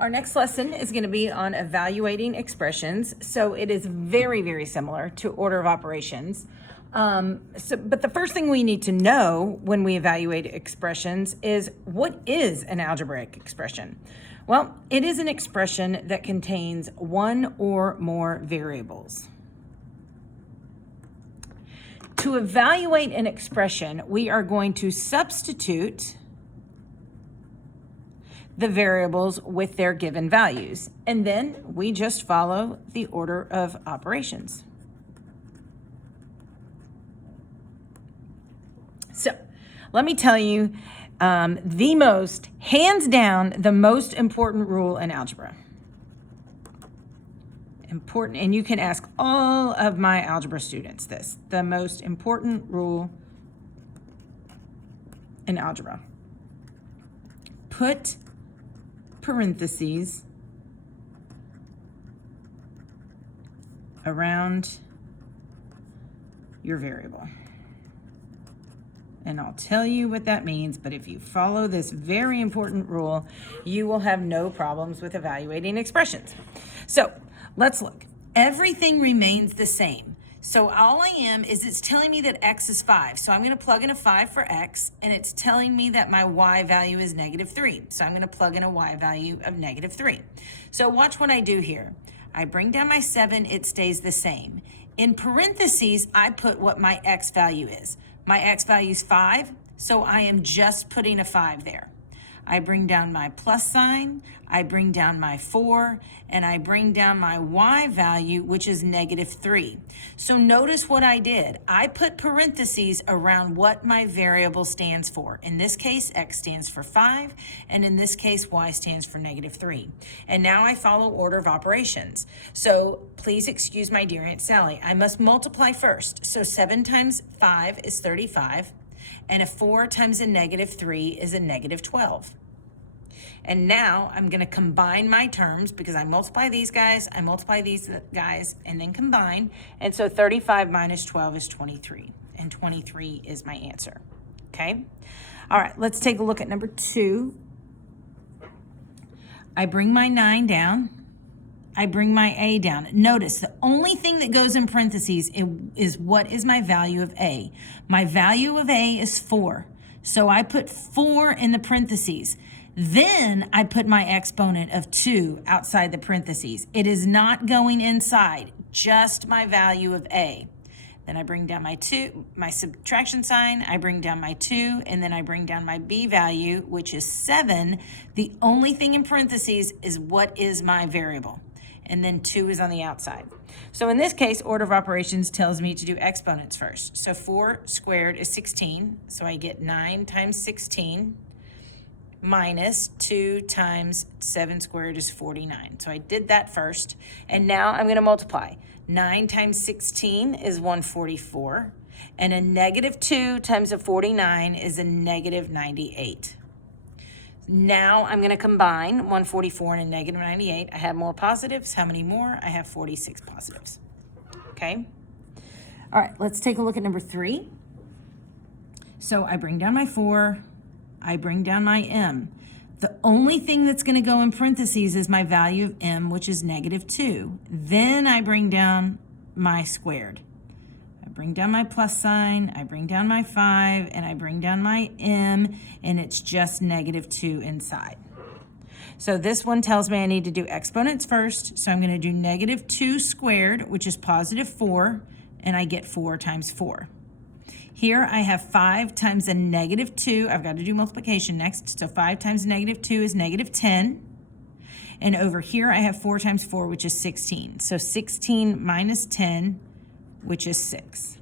Our next lesson is going to be on evaluating expressions. So it is very, very similar to order of operations. But the first thing we need to know when we evaluate expressions is, what is an algebraic expression? Well, it is an expression that contains one or more variables. To evaluate an expression, we are going to substitute the variables with their given values, and then we just follow the order of operations. So let me tell you hands down, the most important rule in algebra. Important, and you can ask all of my algebra students this, the most important rule in algebra. Put parentheses around your variable. And I'll tell you what that means, but if you follow this very important rule, you will have no problems with evaluating expressions. So let's look. Everything remains the same. So all I am is it's telling me that x is 5. So I'm going to plug in a 5 for x, and it's telling me that my y value is -3. So I'm going to plug in a y value of -3. So watch what I do here. I bring down my 7, it stays the same. In parentheses, I put what my x value is. My x value is 5, so I am just putting a 5 there. I bring down my plus sign, I bring down my 4, and I bring down my y value, which is -3. So notice what I did. I put parentheses around what my variable stands for. In this case, x stands for 5, and in this case, y stands for -3. And now I follow order of operations. So please excuse my dear Aunt Sally. I must multiply first. So 7 times 5 is 35. And a 4 times a -3 is a -12. And now I'm going to combine my terms because I multiply these guys, and then combine. And so 35 minus 12 is 23. And 23 is my answer. Okay? All right, let's take a look at number 2. I bring my 9 down. I bring my a down. Notice the only thing that goes in parentheses is what is my value of a. My value of a is 4. So I put 4 in the parentheses. Then I put my exponent of 2 outside the parentheses. It is not going inside, just my value of a. Then I bring down my 2, my subtraction sign, I bring down my 2, and then I bring down my b value, which is 7. The only thing in parentheses is what is my variable. And then 2 is on the outside. So in this case, order of operations tells me to do exponents first. So 4 squared is 16. So I get 9 times 16 minus 2 times 7 squared is 49. So I did that first. And now I'm going to multiply. 9 times 16 is 144. And a -2 times a 49 is a -98. Now I'm going to combine 144 and a -98. I have more positives. How many more? I have 46 positives. Okay. All right, let's take a look at number 3. So I bring down my 4. I bring down my m. The only thing that's going to go in parentheses is my value of m, which is -2. Then I bring down my squared. I bring down my plus sign, I bring down my 5, and I bring down my m, and it's just -2 inside. So this one tells me I need to do exponents first, so I'm going to do -2 squared, which is +4, and I get 4 times 4. Here I have 5 times a -2. I've got to do multiplication next, so 5 times -2 is -10. And over here I have 4 times 4, which is 16. So 16 minus 10, which is 6.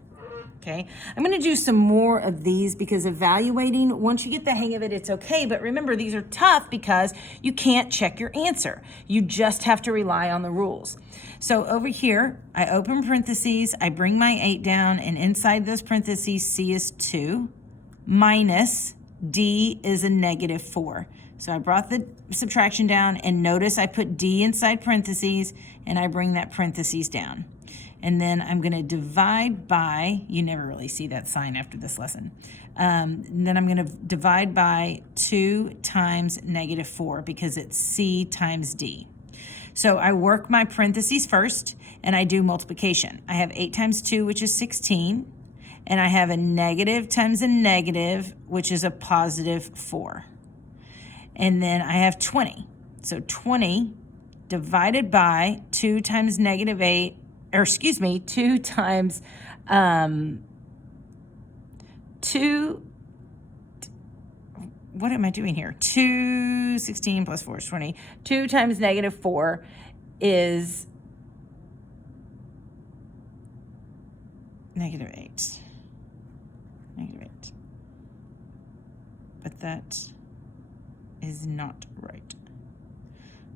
Okay, I'm going to do some more of these because evaluating, once you get the hang of it, it's okay. But remember, these are tough because you can't check your answer. You just have to rely on the rules. So over here, I open parentheses, I bring my 8 down, and inside those parentheses, C is 2, minus D is a -4. So I brought the subtraction down, and notice I put D inside parentheses, and I bring that parentheses down. And then I'm going to divide by, you never really see that sign after this lesson, And then I'm going to divide by 2 times negative 4 because it's C times D. So I work my parentheses first, and I do multiplication. I have 8 times 2, which is 16, and I have a negative times a negative, which is a positive 4. And then I have 20. So 20 divided by 2 times negative 8, or excuse me, 2 times 2, what am I doing here? 2, 16 plus 4 is 20. 2 times negative 4 is negative 8. Negative 8. But that is not right.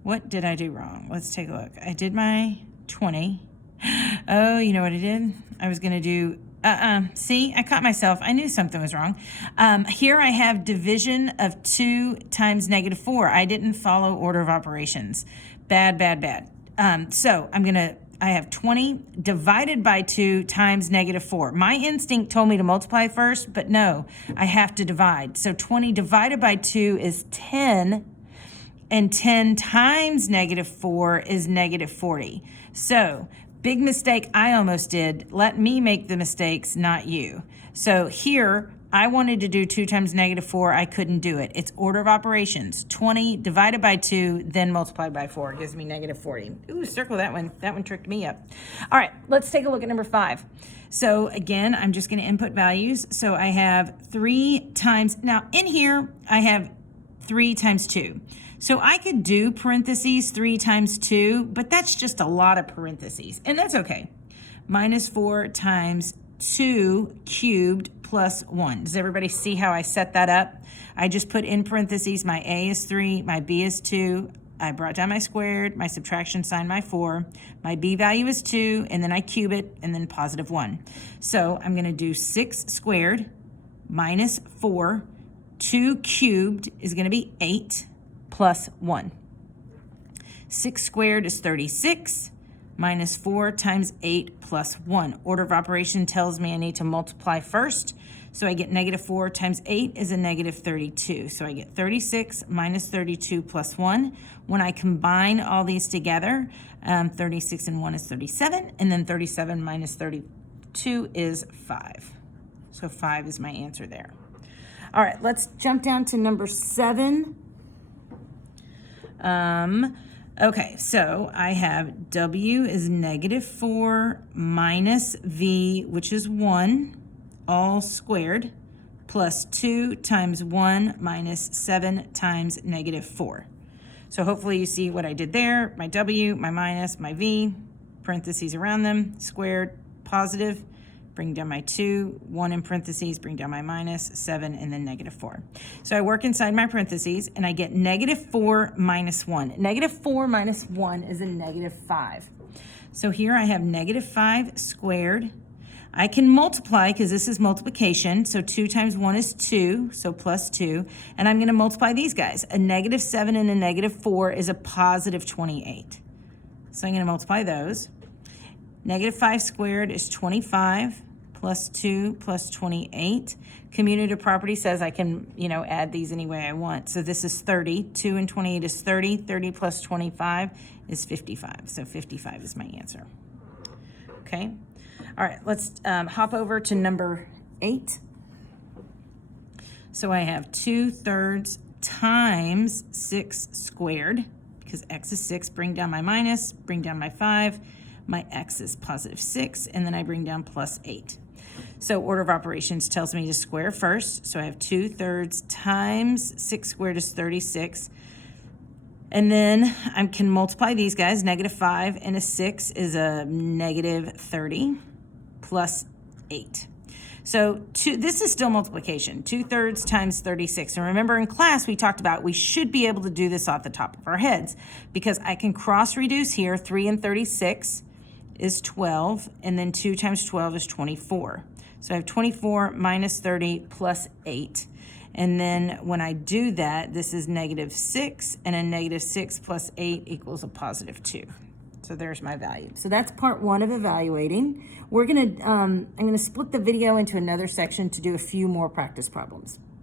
What did I do wrong? Let's take a look. I did my 20. Oh, you know what I did? I was going to do see, I caught myself. I knew something was wrong. Here I have division of 2 times negative 4. I didn't follow order of operations. Bad, bad, bad. So I have 20 divided by 2 times negative 4. My instinct told me to multiply first, but no, I have to divide. So 20 divided by 2 is 10, and 10 times negative 4 is negative 40. So big mistake I almost did. Let me make the mistakes, not you. So here, I wanted to do 2 times negative 4. I couldn't do it. It's order of operations. 20 divided by 2, then multiplied by 4 gives me negative 40. Ooh, circle that one. That one tricked me up. All right, let's take a look at number 5. So again, I'm just going to input values. So I have 3 times, now in here, I have 3 times 2. So I could do parentheses 3 times 2, but that's just a lot of parentheses, and that's okay. Minus 4 times 2 cubed plus 1. Does everybody see how I set that up? I just put in parentheses, my A is 3, my B is 2. I brought down my squared, my subtraction sign, my 4. My B value is 2, and then I cube it, and then positive 1. So I'm going to do 6 squared minus 4. 2 cubed is going to be 8. Plus 1. 6 squared is 36, minus 4 times 8 plus 1. Order of operation tells me I need to multiply first, so I get negative 4 times 8 is a negative 32. So I get 36 minus 32 plus 1. When I combine all these together, 36 and 1 is 37, and then 37 minus 32 is 5. So 5 is my answer there. All right, let's jump down to number 7. Okay, so I have W is negative 4 minus V, which is 1, all squared, plus 2 times 1 minus 7 times negative 4. So hopefully you see what I did there. My W, my minus, my V, parentheses around them, squared, positive, bring down my 2, 1 in parentheses, bring down my minus, 7, and then negative 4. So I work inside my parentheses, and I get negative 4 minus 1. Negative 4 minus 1 is a negative 5. So here I have negative 5 squared. I can multiply because this is multiplication. So 2 times 1 is 2, so plus 2. And I'm going to multiply these guys. A negative 7 and a negative 4 is a positive 28. So I'm going to multiply those. Negative 5 squared is 25 plus 2 plus 28. Commutative property says I can, add these any way I want. So this is 30. 2 and 28 is 30. 30 plus 25 is 55. So 55 is my answer. Okay. All right, let's hop over to number 8. So I have 2/3 times 6 squared, because x is 6. Bring down my minus, bring down my 5. My x is positive 6, and then I bring down plus 8. So order of operations tells me to square first. So I have 2/3 times 6 squared is 36. And then I can multiply these guys. Negative 5 and a 6 is a negative 30 plus 8. So this is still multiplication. 2/3 times 36. And remember in class we talked about we should be able to do this off the top of our heads because I can cross reduce here. 3 and 36 is 12, and then 2 times 12 is 24. So I have 24 minus 30 plus 8. And then when I do that, this is negative 6, and a negative 6 plus 8 equals a positive 2. So So there's my value. So that's part one of evaluating. I'm gonna split the video into another section to do a few more practice problems.